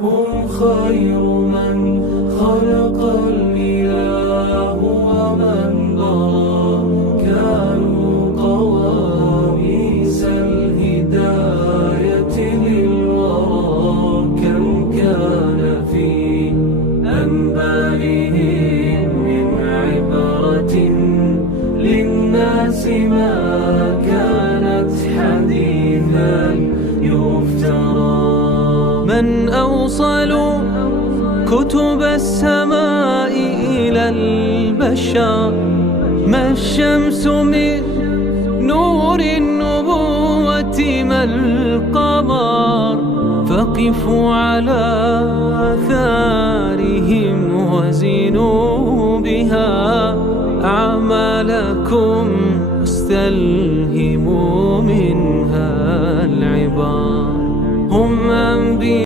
هم خير من خلق الإله ومن برى، كانوا قواميس الهداية للورى. كم كان في أنبائهم من عبرة للناس، ما كانت حديثا يفترى. من أوصل كتب السماء إلى البشر، ما الشمس من نور النبوة ما القمر. فقفوا على آثارهم وزنوا بها أعمالكم، واستلهموا منها العبر. هم أنبياء